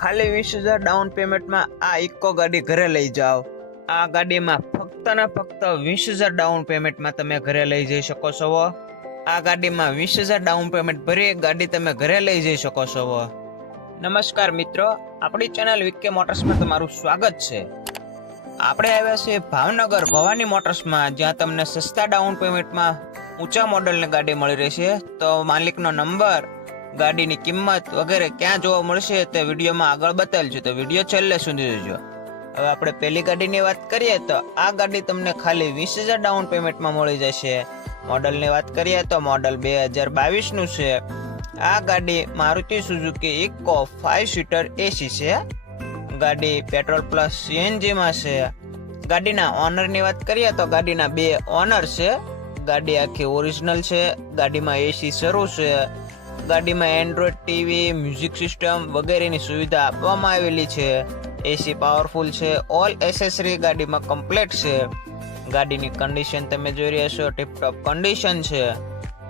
ખાલી વીસ હજાર ડાઉન પેમેન્ટમાં આ ઇકો ગાડી ઘરે લઈ જાઓ. આ ગાડીમાં ફક્ત ને ફક્ત વીસ હજાર ડાઉન પેમેન્ટમાં તમે ઘરે લઈ જઈ શકો છો. આ ગાડીમાં વીસ હજાર ડાઉન પેમેન્ટ ભરી ગાડી તમે ઘરે લઈ જઈ શકો છો. નમસ્કાર મિત્રો, આપણી ચેનલ વિકે મોટર્સમાં તમારું સ્વાગત છે. આપણે આવ્યા છીએ ભાવનગર ભવાની મોટર્સમાં, જ્યાં તમને સસ્તા ડાઉન પેમેન્ટમાં ઊંચા મોડલની ગાડી મળી રહેશે. તો માલિકનો નંબર ગાડીની કિંમત વગેરે ક્યાં જોવા મળશે તે વિડીયોમાં આગળ બતાવેલ છે તો વીડિયો છેલ્લે સુધી જોજો. હવે આપણે પહેલી ગાડીની વાત કરીએ તો આ ગાડી તમને ખાલી વીસ હજાર ડાઉન પેમેન્ટમાં મળી જશે. મોડલની વાત કરીએ તો મોડલ બે હજાર બાવીસનું છે. આ ગાડી Maruti Suzuki Eeco five seater AC છે. ગાડી પેટ્રોલ પ્લસ સીએનજીમાં છે. ગાડીના ઓનરની વાત કરીએ તો ગાડીના બે ઓનર છે. ગાડી આખી ઓરિજિનલ છે. ગાડીમાં એસી શરૂ છે. ગાડીમાં એન્ડ્રોઈડ ટીવી મ્યુઝિક સિસ્ટમ વગેરેની સુવિધા આપવામાં આવેલી છે. એસી પાવરફુલ છે ઓલ એસેસરી ગાડીમાં કમ્પ્લેટ છે. ગાડીની કન્ડિશન તમે જોઈ રહ્યા છો ટીપટોપ કન્ડિશન છે.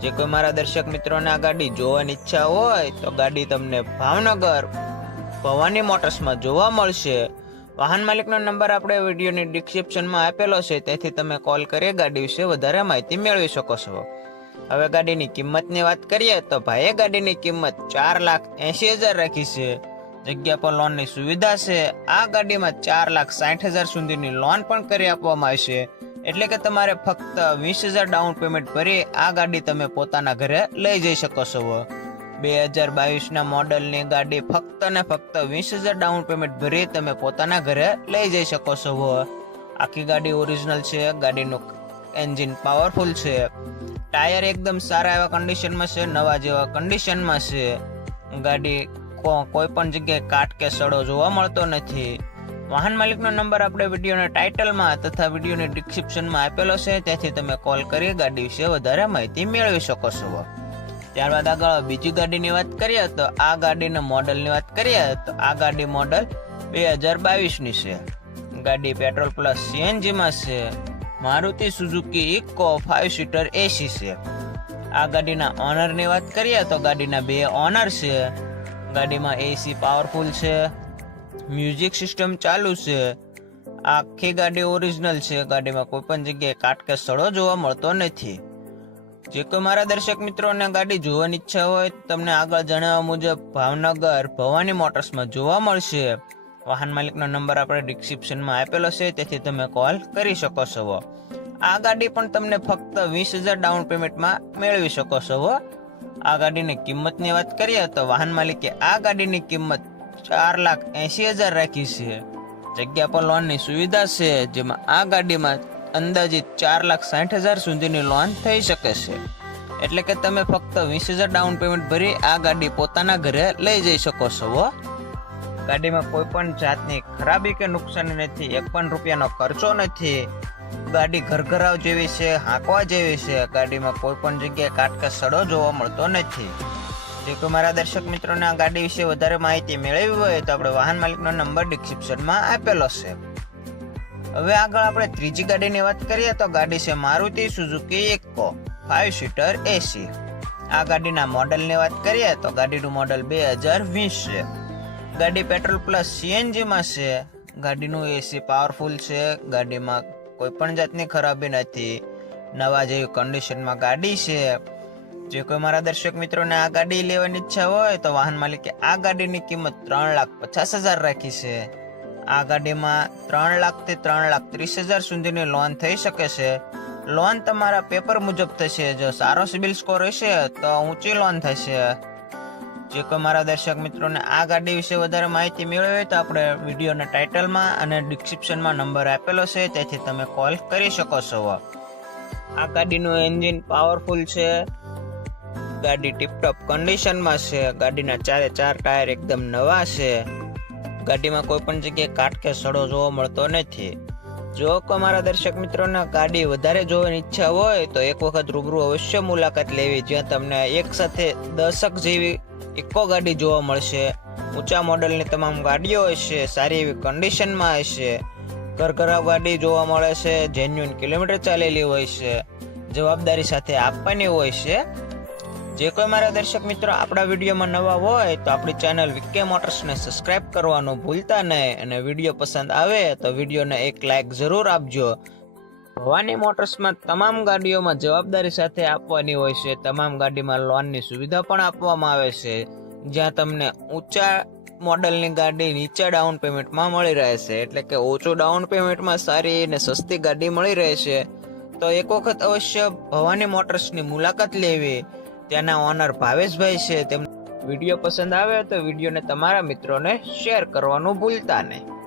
જે કોઈ મારા દર્શક મિત્રોને આ ગાડી જોવાની ઈચ્છા હોય, તો ગાડી તમને ભાવનગર ભવાની મોટર્સમાં જોવા મળશે. વાહન માલિકનો નંબર આપણે વિડીયોની ડિસ્ક્રિપ્શનમાં આપેલો છે, તેથી તમે કોલ કરી, ગાડી વિશે વધારે માહિતી મેળવી શકો છો. હવે ગાડીની કિંમતની વાત કરીએ તો ભાઈએ ગાડીની કિંમત ચાર લાખ એંશી હજાર રાખી છે. જગ્યા પર લોનની સુવિધા છે. આ ગાડીમાં ચાર લાખ સાઠ હજાર સુધીની લોન પણ કરી આપવામાં આવશે એટલે કે તમારે ફક્ત વીસ હજાર ડાઉન પેમેન્ટ ભરી આ ગાડી તમે પોતાના ઘરે લઈ જઈ શકો છો. બે હજાર બાવીસના મોડલની ગાડી ફક્ત ને ફક્ત વીસ હજાર ડાઉન પેમેન્ટ ભરી તમે પોતાના ઘરે લઈ જઈ શકો છો. આખી ગાડી ઓરિજિનલ છે. ગાડીનું એન્જિન પાવરફુલ છે. ટાયર એકદમ સારા એવા કન્ડિશનમાં છે, નવા જેવા કન્ડિશનમાં છે. ગાડી કોઈ પણ જગ્યાએ કાટ કે સડો જોવા મળતો નથી. વાહન માલિકનો નંબર આપણે વિડીયોના ટાઇટલમાં તથા વિડીયોની ડિસ્ક્રિપ્શનમાં આપેલો છે ત્યાંથી તમે કોલ કરી ગાડી વિશે વધારે માહિતી મેળવી શકો છો. ત્યારબાદ આગળ બીજી ગાડીની વાત કરીએ, તો આ ગાડીના મોડલની વાત કરીએ, તો આ ગાડી મોડલ બે હજાર બાવીસની છે. ગાડી પેટ્રોલ પ્લસ સીએનજીમાં છે. Maruti Suzuki Eeco five seater AC છે. આ ગાડીના ઓનરની વાત કરીએ તો ગાડીના બે ઓનર છે. ગાડીમાં એસી પાવરફુલ છે. મ્યુઝિક સિસ્ટમ ચાલુ છે. આખી ગાડી ઓરિજિનલ છે. ગાડીમાં કોઈ પણ જગ્યાએ કાટ કે સડો જોવા મળતો નથી. જે કોઈ મારા દર્શક મિત્રોને ગાડી જોવાની ઈચ્છા હોય, તમને આગળ જણાવ્યા મુજબ ભાવનગર ભવાની મોટર્સમાં જોવા મળશે. વાહન માલિકનો નંબર આપણે ડિસ્ક્રિપ્શનમાં આપેલો છે, તેથી તમે કોલ કરી શકો છો. આ ગાડી પણ તમને ફક્ત વીસ હજાર ડાઉન પેમેન્ટમાં મેળવી શકો છો. આ ગાડીની કિંમતની વાત કરીએ તો વાહન માલિકે આ ગાડીની કિંમત ચાર લાખ એંશી હજાર રાખી છે. જગ્યા પર લોનની સુવિધા છે, જેમાં આ ગાડીમાં અંદાજિત ચાર લાખ સાઠ હજાર સુધીની લોન થઈ શકે છે. એટલે કે તમે ફક્ત વીસ હજાર ડાઉન પેમેન્ટ ભરી આ ગાડી પોતાના ઘરે લઈ જઈ શકો છો. ગાડીમાં કોઈ પણ જાતની ખરાબી કે નુકસાની નથી, એક પણ રૂપિયાનો ખર્ચો નથી. ગાડી ઘરઘરાવ જેવી છે, હાંકવા જેવી છે, ગાડીમાં કોઈ પણ જગ્યાએ કાટકા સડો જોવા મળતો નથી. કોઈ મારા દર્શક મિત્રોને આ ગાડી વિશે વધારે માહિતી મેળવી હોય તો આપણે વાહન માલિકનો નંબર ડિસ્ક્રિપ્શનમાં આપેલો છે. હવે આગળ આપણે ત્રીજી ગાડીની વાત કરીએ તો ગાડી છે Maruti Suzuki Eeco five seater AC આ ગાડીના મોડલની વાત કરીએ તો ગાડીનું મોડલ બે હજાર વીસ છે. ગાડી પેટ્રોલ પ્લસ સીએનજીમાં છે. ગાડીનું એસી પાવરફુલ છે. ગાડીમાં કોઈ પણ જાતની ખરાબી નથી. નવા જેવી કન્ડિશનમાં ગાડી છે, જે કોઈ મારા દર્શક મિત્રોને આ ગાડી લેવાની ઈચ્છા હોય, તો વાહન માલિકે આ ગાડીની કિંમત ત્રણ લાખ પચાસ હજાર રાખી છે. આ ગાડીમાં ત્રણ લાખથી ત્રણ લાખ ત્રીસ હજાર સુધીની લોન થઈ શકે છે. લોન તમારા પેપર મુજબ થશે. જો સારો સિબિલ સ્કોર હશે, તો ઊંચી લોન થશે. જે કોઈ મારા દર્શક મિત્રોને આ ગાડી વિશે વધારે માહિતી મેળવી હોય તો આપણે વિડીયોના ટાઇટલમાં અને ડિસ્ક્રિપ્શનમાં નંબર આપેલો છે, તેથી તમે કોલ કરી શકો છો. આ ગાડીનું એન્જિન પાવરફુલ છે. ગાડી ટીપટોપ કન્ડિશનમાં છે. ગાડીના ચારે ચાર ટાયર એકદમ નવા છે. ગાડીમાં કોઈ પણ જગ્યાએ કાટ કે સડો જોવા મળતો નથી. જો કોઈ મારા દર્શક મિત્રોને ગાડી વધારે જોવાની ઈચ્છા હોય, તો એક વખત રૂબરૂ અવશ્ય મુલાકાત લેવી, જ્યાં તમને એક સાથે દશક જેવી ઇકો ગાડી જોવા મળશે. ઊંચા મોડલની તમામ ગાડીઓ હશે, સારી એવી કન્ડિશનમાં હશે. ઘરઘરા ગાડી જોવા મળે છે જેન્યુન કિલોમીટર ચાલેલી હોય છે. જવાબદારી સાથે આપવાની હોય છે. જે કોઈ મારા દર્શક મિત્રો આપણા વિડીયોમાં નવા હોય તો આપણી ચેનલ વિકે મોટર્સને સબસ્ક્રાઇબ કરવાનું ભૂલતા નહીં અને વીડિયો પસંદ આવે તો વિડીયોને એક લાઇક જરૂર આપજો. ભવાની મોટર્સમાં તમામ ગાડીઓમાં જવાબદારી સાથે આપવાની હોય છે. તમામ ગાડીમાં લોનની સુવિધા પણ આપવામાં આવે છે. જ્યાં તમને ઊંચા મોડલની ગાડી નીચા ડાઉન પેમેન્ટમાં મળી રહેશે એટલે કે ઓછું ડાઉન પેમેન્ટમાં સારી અને સસ્તી ગાડી મળી રહેશે તો એક વખત અવશ્ય ભવાની મોટર્સની મુલાકાત લેવી. ત્યાંના ઓનર ભાવેશભાઈ છે. તેમ વીડિયો પસંદ આવે તો વિડીયોને તમારા મિત્રોને શેર કરવાનું ભૂલતા નહીં.